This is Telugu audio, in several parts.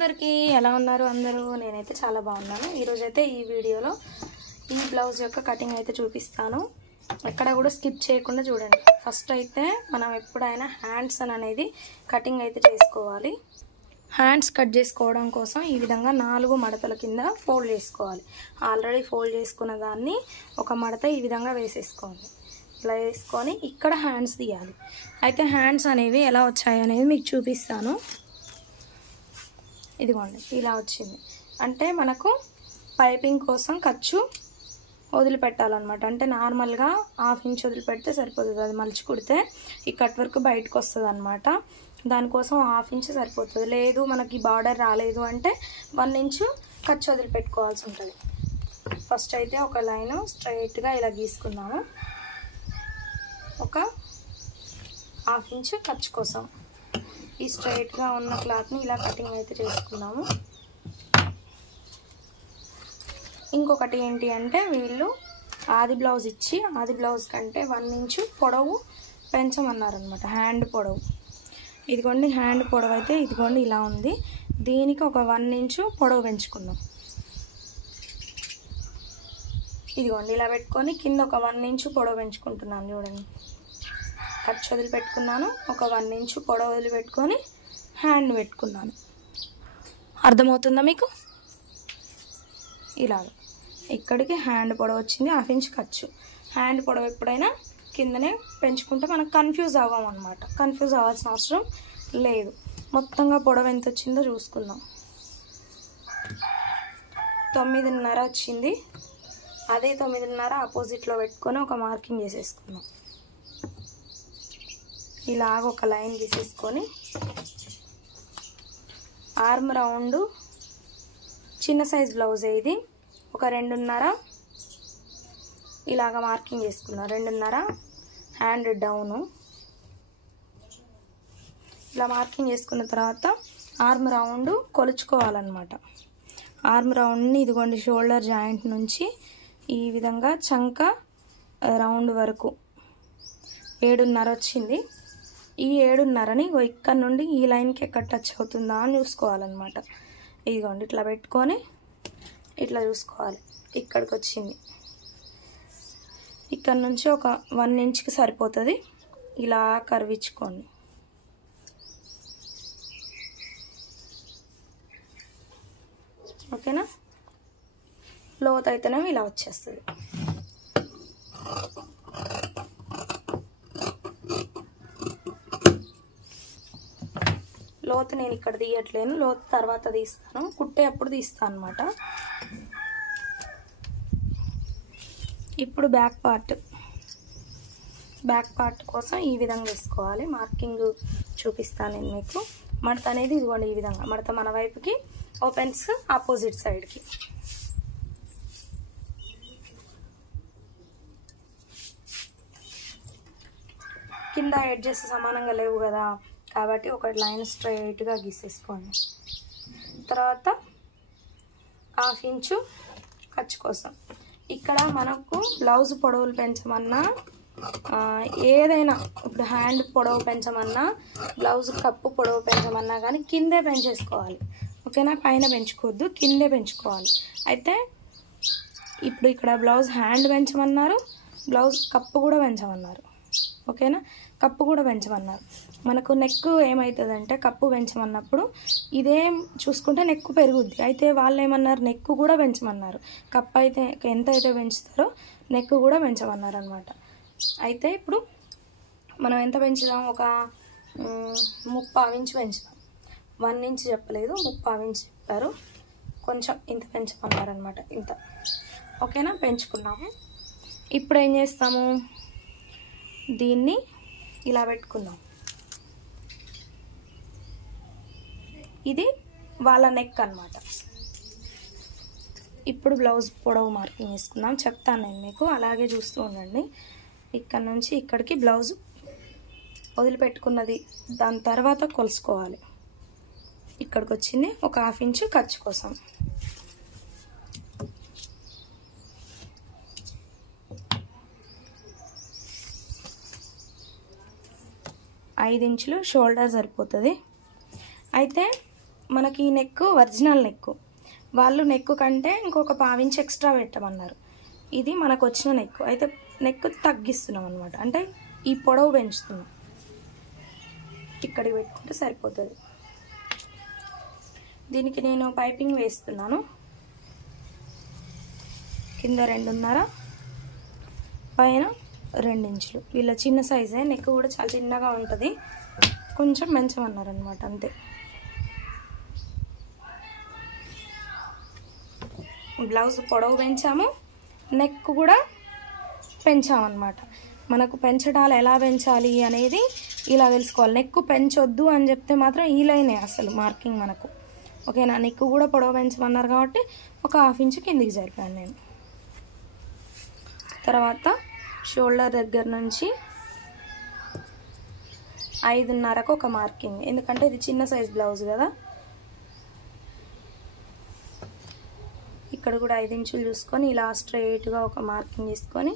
అందరికీ ఎలా ఉన్నారు అందరూ? నేనైతే చాలా బాగున్నాను. ఈరోజు అయితే ఈ వీడియోలో ఈ బ్లౌజ్ యొక్క కటింగ్ అయితే చూపిస్తాను. ఎక్కడ కూడా స్కిప్ చేయకుండా చూడండి. ఫస్ట్ అయితే మనం ఎప్పుడైనా హ్యాండ్స్ అనేది కటింగ్ అయితే చేసుకోవాలి. హ్యాండ్స్ కట్ చేసుకోవడం కోసం ఈ విధంగా 4 మడతల కింద ఫోల్డ్ చేసుకోవాలి. ఆల్రెడీ ఫోల్డ్ చేసుకున్న దాన్ని ఒక మడత ఈ విధంగా వేసేసుకోండి. ఇలా వేసుకొని ఇక్కడ హ్యాండ్స్ తీయాలి. అయితే హ్యాండ్స్ అనేవి ఎలా వచ్చాయి అనేది మీకు చూపిస్తాను. ఇదిగోండి ఇలా వచ్చింది. అంటే మనకు పైపింగ్ కోసం ఖర్చు వదిలిపెట్టాలన్నమాట. అంటే నార్మల్గా 1/2 ఇంచ్ వదిలిపెడితే సరిపోతుంది. అది మలిచి కుడితే ఈ కట్ వర్క్ బయటకు వస్తుంది అనమాట. దానికోసం 1/2 ఇంచ్ సరిపోతుంది. లేదు మనకి బార్డర్ రాలేదు అంటే 1 ఇంచ్ ఖర్చు వదిలిపెట్టుకోవాల్సి ఉంటుంది. ఫస్ట్ అయితే ఒక లైన్ స్ట్రైట్గా ఇలా గీసుకున్నాము. ఒక 1/2 ఇంచ్ ఖర్చు కోసం ఈ స్ట్రైట్గా ఉన్న క్లాత్ని ఇలా కటింగ్ అయితే చేసుకున్నాము. ఇంకొకటి ఏంటి అంటే వీళ్ళు ఆది బ్లౌజ్ ఇచ్చి ఆది బ్లౌజ్ కంటే 1 ఇంచ్ పొడవు పెంచమన్నారనమాట. హ్యాండ్ పొడవు ఇదిగోండి. హ్యాండ్ పొడవు అయితే ఇదిగోండి ఇలా ఉంది. దీనికి ఒక 1 ఇంచ్ పొడవు పెంచుకున్నాం. ఇదిగోండి ఇలా పెట్టుకొని కింద ఒక 1 ఇంచ్ పొడవు పెంచుకుంటున్నాను. చూడండి, ఖర్చు వదిలిపెట్టుకున్నాను. ఒక 1 ఇంచ్ పొడవు వదిలిపెట్టుకొని హ్యాండ్ పెట్టుకున్నాను. అర్థమవుతుందా మీకు? ఇలాగ ఇక్కడికి హ్యాండ్ పొడవు వచ్చింది. 1/2 ఇంచ్ ఖర్చు. హ్యాండ్ పొడవు ఎప్పుడైనా కిందనే పెంచుకుంటే మనకు కన్ఫ్యూజ్ అవ్వం అనమాట. కన్ఫ్యూజ్ అవ్వాల్సిన అవసరం లేదు. మొత్తంగా పొడవు ఎంత వచ్చిందో చూసుకుందాం. 9.5 వచ్చింది. అదే 9.5 ఆపోజిట్లో పెట్టుకొని ఒక మార్కింగ్ చేసేసుకుందాం. ఇలాగ ఒక లైన్ గీసేసుకొని ఆర్మ్ రౌండ్ చిన్న సైజ్ బ్లౌజే ఇది. ఒక 2.5 ఇలాగ మార్కింగ్ చేసుకున్నాం. 2.5 హ్యాండ్ డౌను ఇలా మార్కింగ్ చేసుకున్న తర్వాత ఆర్మ్ రౌండ్ కొలుచుకోవాలన్నమాట. ఆర్మ్ రౌండ్ని ఇదిగోండి షోల్డర్ జాయింట్ నుంచి ఈ విధంగా చంక రౌండ్ వరకు 7.5 వచ్చింది. ఈ 7.5ని ఇక్కడ నుండి ఈ లైన్కి ఎక్కడ టచ్ అవుతుందా అని చూసుకోవాలన్నమాట. ఇదిగోండి ఇట్లా పెట్టుకొని ఇట్లా చూసుకోవాలి. ఇక్కడికి వచ్చింది. ఇక్కడ నుంచి ఒక 1 ఇంచ్కి సరిపోతుంది. ఇలా కర్వించుకోండి. ఓకేనా? లోతు అయితేనే ఇలా వచ్చేస్తుంది. లోతు నేను ఇక్కడ తీయట్లేను. లోతు తర్వాత తీస్తాను. కుట్టే అప్పుడు తీస్తాను అనమాట. ఇప్పుడు బ్యాక్ పార్ట్ కోసం ఈ విధంగా వేసుకోవాలి. మార్కింగ్ చూపిస్తాను నేను మీకు. మడత అనేది ఇదిగోండి ఈ విధంగా. మడత మన వైపుకి, ఓపెన్స్ ఆపోజిట్ సైడ్కి. కింద ఎడ్జెస్ సమానంగా లేవు కదా, కాబట్టి ఒక లైన్ స్ట్రైట్గా గీసేసుకోండి. తర్వాత 1/2 ఇంచు ఖర్చు కోసం. ఇక్కడ మనకు బ్లౌజ్ పొడవులు పెంచమన్నా ఏదైనా, ఇప్పుడు హ్యాండ్ పొడవు పెంచమన్నా బ్లౌజ్ కప్పు పొడవు పెంచమన్నా కానీ కిందే పెంచేసుకోవాలి. ఓకేనా? పైన పెంచుకోవద్దు, కిందే పెంచుకోవాలి. అయితే ఇప్పుడు ఇక్కడ బ్లౌజ్ హ్యాండ్ పెంచమన్నారు, బ్లౌజ్ కప్పు కూడా పెంచమన్నారు. ఓకేనా? కప్పు కూడా పెంచమన్నారు. మనకు నెక్ ఏమవుతుందంటే కప్పు పెంచమన్నప్పుడు ఇదే చూసుకుంటే నెక్ పెరుగుద్ది. అయితే వాళ్ళు ఏమన్నారు, నెక్ కూడా పెంచమన్నారు. కప్పు అయితే ఎంత అయితే పెంచుతారో నెక్ కూడా పెంచమన్నారు అనమాట. అయితే ఇప్పుడు మనం ఎంత పెంచుదాం? ఒక 3/4 ఇంచ్ పెంచుదాం. 1 ఇంచ్ చెప్పలేదు, 3/4 ఇంచ్ చెప్పారు. కొంచెం ఇంత పెంచమన్నారు అనమాట. ఇంత. ఓకేనా? పెంచుకున్నాము. ఇప్పుడు ఏం చేస్తాము? దీన్ని ఇలా పెట్టుకుందాం. ఇది వాళ్ళ నెక్ అన్నమాట. ఇప్పుడు బ్లౌజ్ పొడవు మార్కింగ్ వేసుకుందాం. చెప్తాను నేను మీకు, అలాగే చూస్తూ ఉండండి. ఇక్కడ నుంచి ఇక్కడికి బ్లౌజ్ వదిలిపెట్టుకున్నది, దాని తర్వాత కొలుసుకోవాలి. ఇక్కడికి వచ్చింది. ఒక 1/2 ఇంచ్ ఖర్చు కోసం. ఐదు ఇంచులు షోల్డర్ సరిపోతుంది. అయితే మనకి ఈ నెక్ ఒరిజినల్ నెక్, వాళ్ళు నెక్ కంటే ఇంకొక 1/2 ఇంచ్ ఎక్స్ట్రా పెట్టమన్నారు. ఇది మనకు వచ్చిన నెక్, అయితే నెక్ తగ్గిస్తున్నాం అనమాట, అంటే ఈ పొడవు పెంచుతున్నాం. ఇక్కడికి పెట్టుకుంటే సరిపోతుంది. దీనికి నేను పైపింగ్ వేస్తున్నాను. కింద 2.5, పైన 2 ఇంచులు. వీళ్ళ చిన్న సైజే, నెక్ కూడా చాలా చిన్నగా ఉంటుంది, కొంచెం పెంచమన్నారు అనమాట, అంతే. బ్లౌజ్ పొడవు పెంచాము, నెక్ కూడా పెంచామన్నమాట. మనకు పెంచడాలు ఎలా పెంచాలి అనేది ఇలా తెలుసుకోవాలి. నెక్ పెంచొద్దు అని చెప్తే మాత్రం ఈ లైనే అసలు మార్కింగ్ మనకు, ఓకేనా. నెక్ కూడా పొడవు పెంచమన్నారు కాబట్టి ఒక 1/2 ఇంచ్ కిందికి జరిపాను నేను. తర్వాత షోల్డర్ దగ్గర నుంచి 5.5కు ఒక మార్కింగ్, ఎందుకంటే ఇది చిన్న సైజ్ బ్లౌజ్ కదా. ఇక్కడ కూడా 5 ఇంచులు చూసుకొని ఇలా స్ట్రైట్గా ఒక మార్కింగ్ తీసుకొని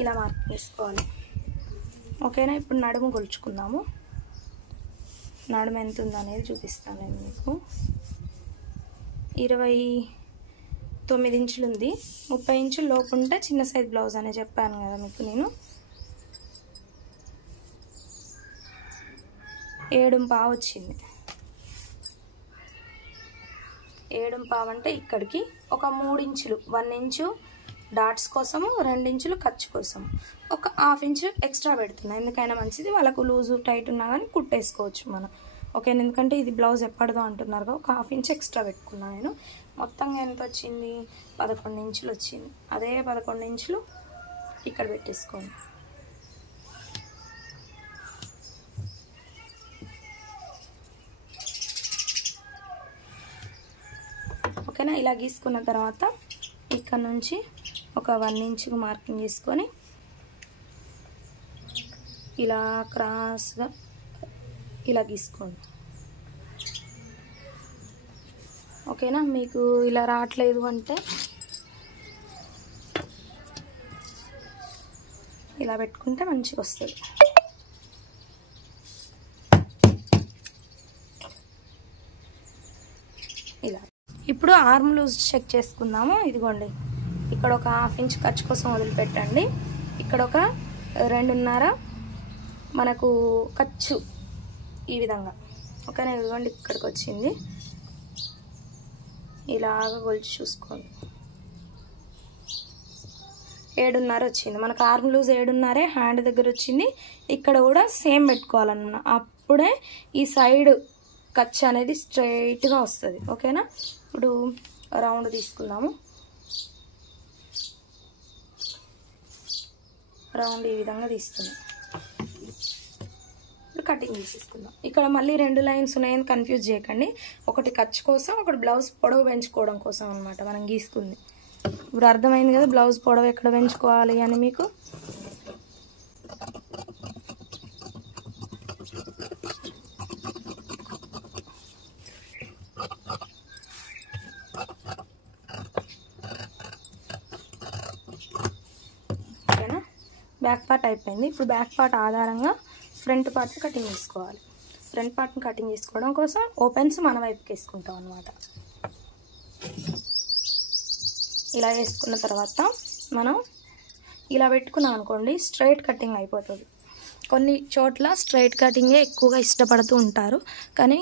ఇలా మార్కింగ్ వేసుకోవాలి, ఓకేనా. ఇప్పుడు నడుము కొలుచుకుందాము. నడుము ఎంత ఉందనేది చూపిస్తాను నేను మీకు. 29 ఇంచులు ఉంది. 30 ఇంచుల లోపు ఉంటే చిన్న సైజ్ బ్లౌజ్ అనే చెప్పాను కదా మీకు నేను. 7.5 వచ్చింది. 7.5 అంటే ఇక్కడికి ఒక 3 ఇంచులు, 1 ఇంచు డాట్స్ కోసము, 2 ఇంచులు ఖర్చు కోసం, ఒక 1/2 ఇంచు ఎక్స్ట్రా పెడుతున్నా. ఎందుకైనా మంచిది, వాళ్ళకు లూజు టైట్ ఉన్నా కానీ కుట్టేసుకోవచ్చు మనం, ఓకేనా. ఎందుకంటే ఇది బ్లౌజ్ ఎప్పటిదో అంటున్నారు కదా, ఒక 1/2 ఇంచ్ ఎక్స్ట్రా పెట్టుకున్నాను నేను. మొత్తంగా ఎంత వచ్చింది? 11 ఇంచులు వచ్చింది. అదే 11 ఇంచులు ఇక్కడ పెట్టేసుకోండి. ఓకేనా. ఇలా గీసుకున్న తర్వాత ఇక్కడ నుంచి ఒక 1 ఇంచుకు మార్కింగ్ చేసుకొని ఇలా క్రాస్గా ఇలా గీసుకోండి, ఓకేనా. మీకు ఇలా రావట్లేదు అంటే ఇలా పెట్టుకుంటే మంచిగా వస్తుంది. ఇలా ఇప్పుడు ఆర్మ్ లూజ్ చెక్ చేసుకుందాము. ఇదిగోండి, ఇక్కడ ఒక 1/2 ఇంచ్ ఖర్చు కోసం వదిలిపెట్టండి. ఇక్కడ ఒక 2.5 మనకు ఖర్చు, ఈ విధంగా, ఓకేనా. ఇదిగోండి ఇక్కడికి వచ్చింది. ఇలాగ కొలిచి చూసుకోండి. 7.5 వచ్చింది మనకు. ఆర్మ్ లూజ్ 7.5, హ్యాండ్ దగ్గర వచ్చింది. ఇక్కడ కూడా సేమ్ పెట్టుకోవాలన్నమాట, అప్పుడే ఈ సైడ్ ఖర్చు అనేది స్ట్రైట్గా వస్తుంది, ఓకేనా. ఇప్పుడు రౌండ్ తీసుకుందాము. రౌండ్ ఈ విధంగా తీసుకుందాం. ఇప్పుడు కటింగ్ తీసేసుకుందాం. ఇక్కడ మళ్ళీ 2 లైన్స్ ఉన్నాయని కన్ఫ్యూజ్ చేయకండి. ఒకటి ఖర్చు కోసం, ఒకటి బ్లౌజ్ పొడవు పెంచుకోవడం కోసం అనమాట మనం గీసుకుంది. ఇప్పుడు అర్థమైంది కదా బ్లౌజ్ పొడవు ఎక్కడ పెంచుకోవాలి అని మీకు. ఓకేనా. బ్యాక్ పార్ట్ అయిపోయింది. ఇప్పుడు బ్యాక్ పార్ట్ ఆధారంగా ఫ్రంట్ పార్ట్ కటింగ్ చేసుకోవాలి. ఫ్రంట్ పార్ట్ని కటింగ్ చేసుకోవడం కోసం ఓపెన్స్ మన వైపుకి వేసుకుంటాం అనమాట. ఇలా వేసుకున్న తర్వాత మనం ఇలా పెట్టుకున్నాం అనుకోండి, స్ట్రైట్ కటింగ్ అయిపోతుంది. కొన్ని చోట్ల స్ట్రైట్ కటింగే ఎక్కువగా ఇష్టపడుతూ ఉంటారు, కానీ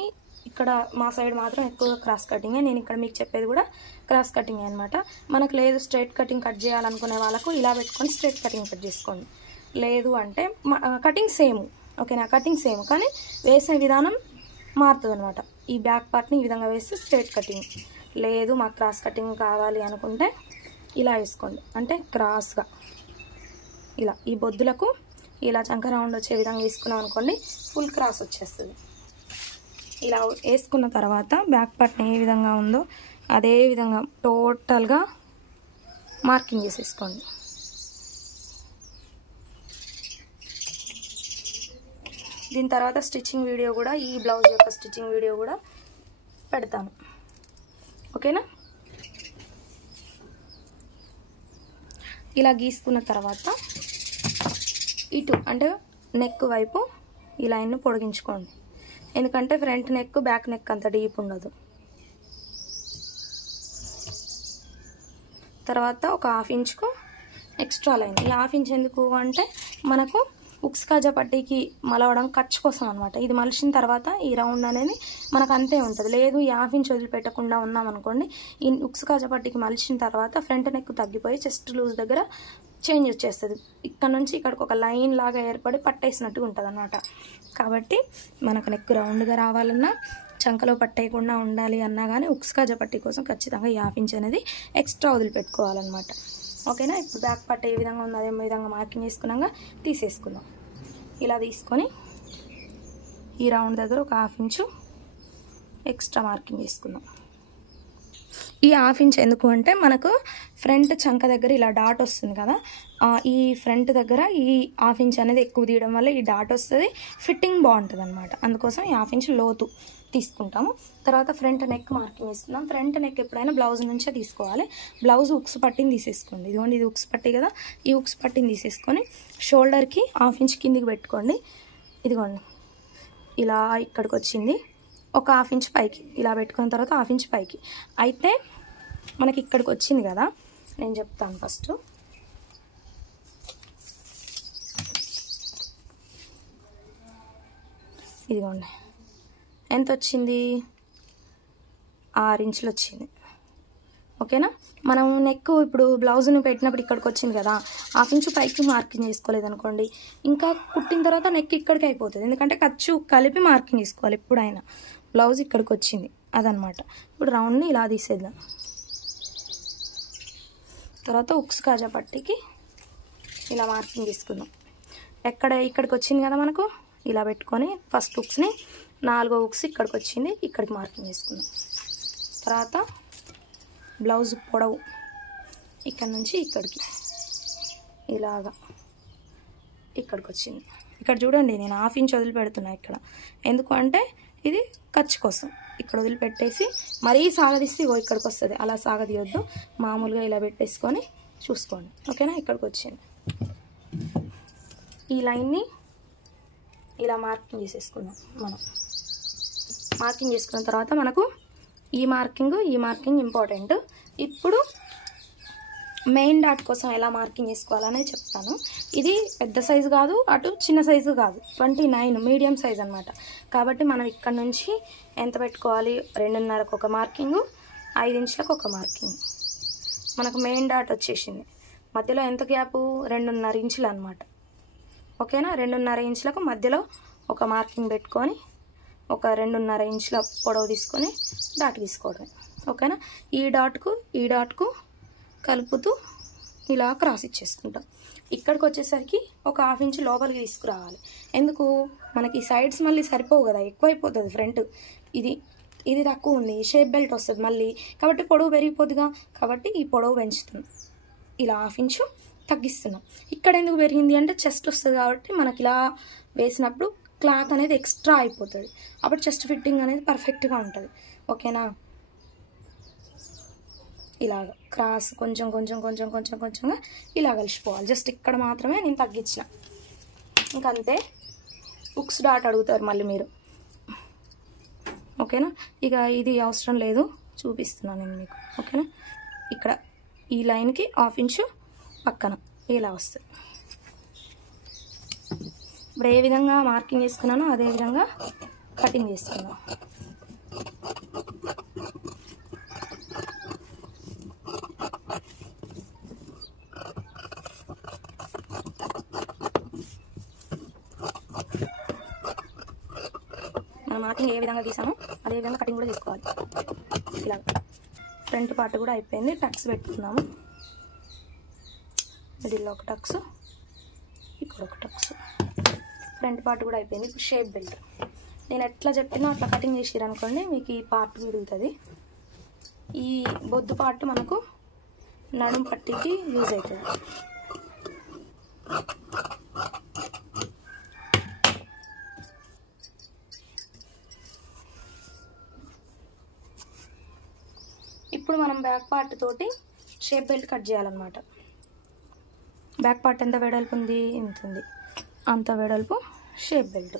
ఇక్కడ మా సైడ్ మాత్రం ఎక్కువగా క్రాస్ కటింగే. నేను ఇక్కడ మీకు చెప్పేది కూడా క్రాస్ కటింగ్ అనమాట. మనకు లేదు స్ట్రైట్ కటింగ్ కట్ చేయాలనుకునే వాళ్ళకు ఇలా పెట్టుకొని స్ట్రైట్ కటింగ్ కట్ చేసుకోండి. లేదు అంటే కటింగ్ సేమ్, ఓకేనా. కటింగ్ సేమ్ కానీ వేసే విధానం మారుతుంది అనమాట. ఈ బ్యాక్ పార్ట్ని ఈ విధంగా వేస్తే స్ట్రైట్ కటింగ్. లేదు మాకు క్రాస్ కటింగ్ కావాలి అనుకుంటే ఇలా వేసుకోండి, అంటే క్రాస్గా ఇలా ఈ బొద్దులకు ఇలా చంక రౌండ్ వచ్చే విధంగా వేసుకున్నాం అనుకోండి, ఫుల్ క్రాస్ వచ్చేస్తుంది. ఇలా వేసుకున్న తర్వాత బ్యాక్ పార్ట్ ఏ విధంగా ఉందో అదే విధంగా టోటల్గా మార్కింగ్ చేసేసుకోండి. దీని తర్వాత స్టిచ్చింగ్ వీడియో కూడా, ఈ బ్లౌజ్ యొక్క స్టిచ్చింగ్ వీడియో కూడా పెడతాను, ఓకేనా. ఇలా గీసుకున్న తర్వాత ఇటు అంటే నెక్ వైపు ఈ లైన్ను పొడిగించుకోండి, ఎందుకంటే ఫ్రంట్ నెక్ బ్యాక్ నెక్ అంత డీప్ ఉండదు. తర్వాత ఒక 1/2 ఇంచుకు ఎక్స్ట్రా లైన్. ఈ 1/2 ఇంచ్ ఎందుకు అంటే మనకు ఉక్స్ కాజా పట్టీకి మలవడం ఖర్చు కోసం అనమాట. ఇది మలిచిన తర్వాత ఈ రౌండ్ అనేది మనకు అంతే ఉంటుంది. లేదు ఈ 1/2 ఇంచ్ వదిలిపెట్టకుండా ఉన్నాం అనుకోండి, ఈ ఉక్స్ కాజా పట్టీకి మలిచిన తర్వాత ఫ్రంట్ నెక్ తగ్గిపోయి చెస్ట్ లూజ్ దగ్గర చేంజ్ వచ్చేస్తుంది. ఇక్కడ నుంచి ఇక్కడికి ఒక లైన్ లాగా ఏర్పడి పట్టేసినట్టుగా ఉంటుంది అన్నమాట. కాబట్టి మనకు నెక్ రౌండ్గా రావాలన్నా, చంకలో పట్టేయకుండా ఉండాలి అన్నా కానీ ఉక్స్ కాజా పట్టీ కోసం ఖచ్చితంగా ఈ 1/2 ఇంచ్ అనేది ఎక్స్ట్రా వదిలిపెట్టుకోవాలన్నమాట. ఓకేనా. ఇప్పుడు బ్యాక్ పార్ట్ ఏ విధంగా ఉందో అదే విధంగా మార్కింగ్ చేసుకున్నాక తీసేసుకుందాం. ఇలా తీసుకొని ఈ రౌండ్ దగ్గర ఒక 1/2 ఇంచు ఎక్స్ట్రా మార్కింగ్ చేసుకుందాం. ఈ 1/2 ఇంచ్ ఎందుకు అంటే మనకు ఫ్రంట్ చంక దగ్గర ఇలా డాట్ వస్తుంది కదా, ఈ ఫ్రంట్ దగ్గర ఈ 1/2 ఇంచ్ అనేది ఎక్కువ తీయడం వల్ల ఈ డాట్ వస్తుంది, ఫిట్టింగ్ బాగుంటుంది అనమాట. అందుకోసం ఈ 1/2 ఇంచ్ లోతు తీసుకుంటాము. తర్వాత ఫ్రంట్ నెక్ మార్కింగ్ ఇస్తున్నాం. ఫ్రంట్ నెక్ ఎప్పుడైనా బ్లౌజ్ నుంచే తీసుకోవాలి. బ్లౌజ్ ఉక్స్ పట్టిని తీసేసుకోండి. ఇదిగోండి, ఇది ఉక్స్ పట్టీ కదా, ఈ ఉక్స్ పట్టిని తీసేసుకొని షోల్డర్కి 1/2 ఇంచ్ కిందికి పెట్టుకోండి. ఇదిగోండి ఇలా ఇక్కడికి వచ్చింది, ఒక 1/2 ఇంచ్ పైకి ఇలా పెట్టుకున్న తర్వాత 1/2 ఇంచ్ పైకి. అయితే మనకి ఇక్కడికి వచ్చింది కదా, నేను చెప్తాను ఫస్ట్. ఇదిగోండి ఎంత వచ్చింది, 6 ఇంచులు వచ్చింది. ఓకేనా. మనం నెక్ ఇప్పుడు బ్లౌజ్ని పెట్టినప్పుడు ఇక్కడికి వచ్చింది కదా, 1/2 ఇంచు పైకి మార్కింగ్ చేసుకోలేదు అనుకోండి, ఇంకా కుట్టిన తర్వాత నెక్ ఇక్కడికి అయిపోతుంది. ఎందుకంటే ఖర్చు కలిపి మార్కింగ్ చేసుకోవాలి ఎప్పుడైనా. బ్లౌజ్ ఇక్కడికి వచ్చింది అదనమాట. ఇప్పుడు రౌండ్ని ఇలా తీసేద్దాం. తర్వాత ఉక్స్ కాజా పట్టీకి ఇలా మార్కింగ్ తీసుకుందాం. ఇక్కడికి వచ్చింది కదా మనకు, ఇలా పెట్టుకొని ఫస్ట్ ఉక్స్ని 4వ ఉక్స్ ఇక్కడికి వచ్చింది, ఇక్కడికి మార్కింగ్ చేసుకుందాం. తర్వాత బ్లౌజ్ పొడవు ఇక్కడ నుంచి ఇక్కడికి ఇలాగా ఇక్కడికి వచ్చింది. ఇక్కడ చూడండి, నేను 1/2 ఇంచ్ వదిలిపెడుతున్నా ఇక్కడ. ఎందుకు అంటే ఇది ఖర్చు కోసం. ఇక్కడ వదిలిపెట్టేసి మరీ సాగదీస్తే ఇక్కడికి వస్తుంది. అలా సాగదీయొద్దు, మామూలుగా ఇలా పెట్టేసుకొని చూసుకోండి. ఓకేనా. ఇక్కడికి వచ్చింది. ఈ లైన్ని ఇలా మార్కింగ్ చేసేసుకుందాం. మనం మార్కింగ్ చేసుకున్న తర్వాత మనకు ఈ మార్కింగ్ ఇంపార్టెంట్. ఇప్పుడు మెయిన్ డాట్ కోసం ఎలా మార్కింగ్ చేసుకోవాలనేది చెప్తాను. ఇది పెద్ద సైజు కాదు, అటు చిన్న సైజు కాదు, 29 మీడియం సైజ్ అనమాట. కాబట్టి మనం ఇక్కడ నుంచి ఎంత పెట్టుకోవాలి, 2.5కు ఒక మార్కింగు, 5 ఇంచులకు ఒక మార్కింగ్. మనకు మెయిన్ డాట్ వచ్చేసింది. మధ్యలో ఎంత గ్యాపు, 2.5 ఇంచులు అనమాట. ఓకేనా. 2.5 ఇంచులకు మధ్యలో ఒక మార్కింగ్ పెట్టుకొని ఒక 2.5 ఇంచుల పొడవు తీసుకొని డాట్ తీసుకోవడమే. ఓకేనా. ఈ డాట్కు కలుపుతూ ఇలా క్రాస్ ఇచ్చేసుకుంటాం. ఇక్కడికి వచ్చేసరికి ఒక 1/2 ఇంచు లోపలికి తీసుకురావాలి. ఎందుకు, మనకి సైడ్స్ మళ్ళీ సరిపోవు కదా, ఎక్కువైపోతుంది ఫ్రంట్. ఇది తక్కువ ఉంది, షేప్ బెల్ట్ వస్తుంది మళ్ళీ, కాబట్టి పొడవు పెరిగిపోతుందిగా. కాబట్టి ఈ పొడవు పెంచుతున్నాం, ఇలా 1/2 ఇంచు తగ్గిస్తున్నాం. ఇక్కడ ఎందుకు పెరిగింది అంటే చెస్ట్ వస్తుంది కాబట్టి మనకి ఇలా వేసినప్పుడు క్లాత్ అనేది ఎక్స్ట్రా అయిపోతుంది. అప్పుడు చెస్ట్ ఫిట్టింగ్ అనేది పర్ఫెక్ట్గా ఉంటుంది. ఓకేనా. ఇలాగ క్రాస్ కొంచెంగా ఇలా కలిసిపోవాలి. జస్ట్ ఇక్కడ మాత్రమే నేను తగ్గించిన, ఇంకంతే. ఉక్స్ డాట్ అడుగుతారు మళ్ళీ మీరు. ఓకేనా. ఇక ఇది అవసరం లేదు, చూపిస్తున్నాను నేను మీకు. ఓకేనా. ఇక్కడ ఈ లైన్కి 1/2 ఇంచు పక్కన ఇలా వస్తుంది. ఇప్పుడు ఏ విధంగా మార్కింగ్ చేసుకున్నానో అదే విధంగా కటింగ్ చేసుకున్నాను. మనం మార్కింగ్ ఏ విధంగా తీసామో అదే విధంగా కటింగ్ కూడా చేసుకోవాలి. ఇలా ఫ్రంట్ పార్ట్ కూడా అయిపోయింది. టక్స్ పెట్టుకున్నాము. మిడిల్లో ఒక టక్స్, ఇక్కడ ఒక టక్స్. ఫ్రంట్ పార్ట్ కూడా అయిపోయింది. ఇప్పుడు షేప్ బెల్ట్ నేను ఎట్లా చెప్పినా అట్లా కటింగ్ చేసిరనుకోండి, మీకు ఈ పార్ట్ మిగులుతుంది. ఈ బొద్దు పార్ట్ మనకు నడుం పట్టీకి యూజ్ అవుతుంది. ఇప్పుడు మనం బ్యాక్ పార్ట్ తోటి షేప్ బెల్ట్ కట్ చేయాలన్నమాట. బ్యాక్ పార్ట్ ఎంత వెడల్పు ఉంది, ఇంత ఉంది. అంత వెడల్పు షేప్ బెల్ట్.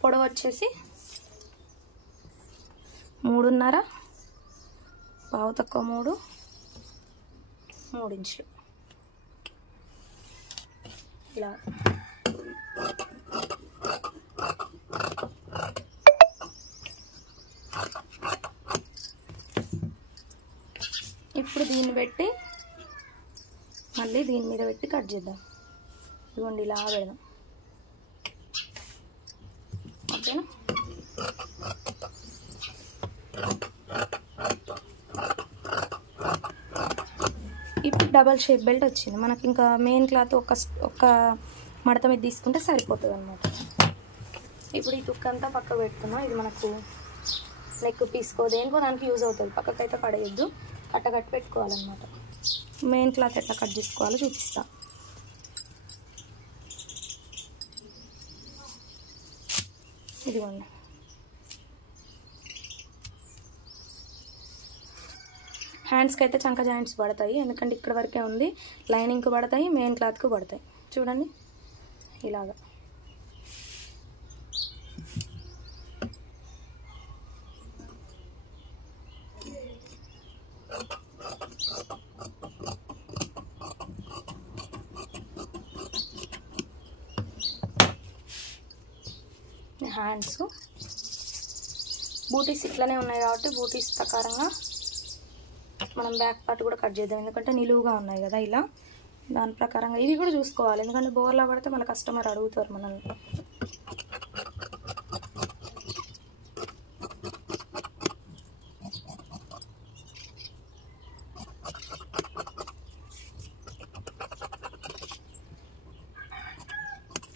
పొడవు వచ్చేసి 3.5, పావు తక్కువ 3 ఇంచులు ఇలా. ఇప్పుడు దీన్ని పెట్టి మళ్ళీ దీని మీద పెట్టి కట్ చేద్దాం. ఇదిగోండి ఇలా పెడదాం. ఓకేనా? ఇప్పుడు డబల్ షేప్ బెల్ట్ వచ్చింది మనకి. ఇంకా మెయిన్ క్లాత్ ఒక మడత మీద తీసుకుంటే సరిపోతుంది అన్నమాట. ఇప్పుడు ఈ తుక్కు అంతా పక్కకు పెట్టుకున్నాం. ఇది మనకు నెక్ పీసుకో దేనికో దానికి యూజ్ అవుతుంది. పక్కకైతే పడేయద్దు, కట్టి పెట్టుకోవాలన్నమాట. మెయిన్ క్లాత్ ఎట్లా కట్ చేసుకోవాలో చూపిస్తా. ఇదిగోండి. హ్యాండ్స్కి అయితే చంక జాయింట్స్ పడతాయి, ఎందుకంటే ఇక్కడ వరకే ఉంది. లైనింగ్కి పడతాయి, మెయిన్ క్లాత్కి పడతాయి. చూడండి ఇలాగా. హ్యాండ్స్ బూటీస్ ఇట్లనే ఉన్నాయి కాబట్టి బూటీస్ ప్రకారంగా మనం బ్యాక్ పార్ట్ కూడా కట్ చేద్దాం. ఎందుకంటే నిలువుగా ఉన్నాయి కదా ఇలా, దాని ప్రకారంగా ఇవి కూడా చూసుకోవాలి. ఎందుకంటే బోర్లా పడితే మళ్ళీ కస్టమర్ అడుగుతారు మనల్ని.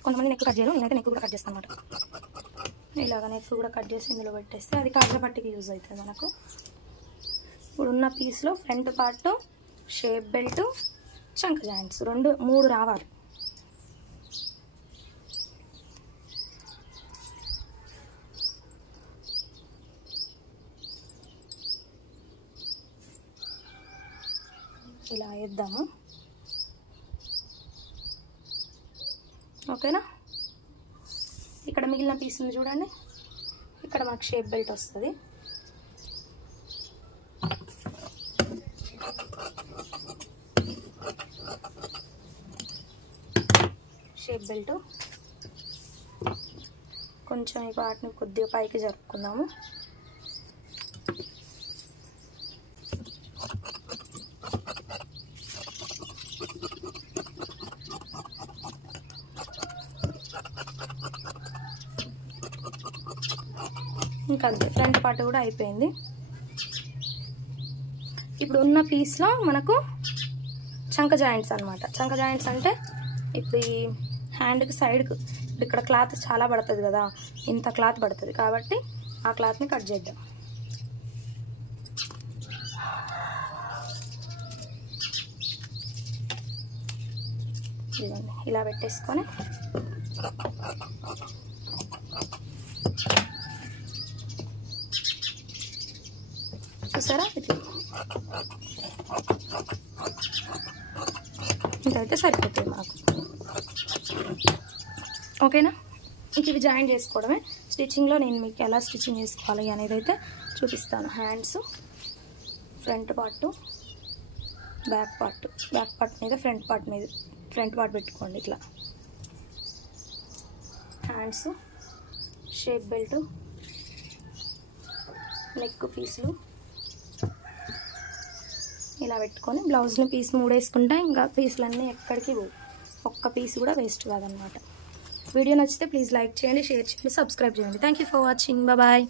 కొంతమంది నెక్ కట్ చేయరు, నేనైతే నెక్ కూడా కట్ చేస్తాను అనమాట. ఇలాగ నెక్ కూడా కట్ చేసి ఇందులో పెట్టేస్తే అది కాజా పట్టికి యూజ్ అవుతుంది మనకు. ఇప్పుడు ఉన్న పీస్లో ఫ్రంట్ పార్ట్, షేప్ బెల్ట్, చంక జాయింట్స్ 3 రావాలి. ఇలా వేద్దాము. ఓకేనా? ఇక్కడ మిగిలిన పీస్ ఉంది చూడండి, ఇక్కడ మనకు షేప్ బెల్ట్ వస్తుంది. షేప్ బెల్ట్ కొంచెం ఈ వాటిని కొద్దిగా పైకి జరుపుకుందాము. ఇంకా అంతే, ఫ్రంట్ పార్ట్ కూడా అయిపోయింది. ఇప్పుడు ఉన్న పీస్లో మనకు చంక జాయింట్స్ అనమాట. చంక జాయింట్స్ అంటే ఇప్పుడు ఈ హ్యాండ్కి సైడ్కి ఇక్కడ క్లాత్ చాలా పడుతుంది కదా, ఇంత క్లాత్ పడుతుంది కాబట్టి ఆ క్లాత్ని కట్ చేద్దాం. ఇదిగోండి ఇలా పెట్టేసుకొని చూసారా, ఇంకైతే సరిపోతుంది మాకు. ఓకేనా? ఇంక ఇవి జాయిన్ చేసుకోవడమే. స్టిచ్చింగ్లో నేను మీకు ఎలా స్టిచ్చింగ్ చేసుకోవాలి అనేది అయితే చూపిస్తాను. Hands, front part, back part మీద ఫ్రంట్ పార్ట్ పెట్టుకోండి ఇట్లా. హ్యాండ్స్, షేప్ బెల్ట్, నెక్ పీసులు ఇలా పెట్టుకొని బ్లౌజ్ని పీస్ 3 వేసుకుంటే ఇంకా పీసులన్నీ ఎక్కడికి పోవు, ఒక్క పీస్ కూడా వేస్ట్ కాదనమాట. వీడియో నచ్చితే ప్లీజ్ లైక్ చేయండి, షేర్ చేయండి, సబ్స్క్రైబ్ చేయండి. Thank you for watching. Bye.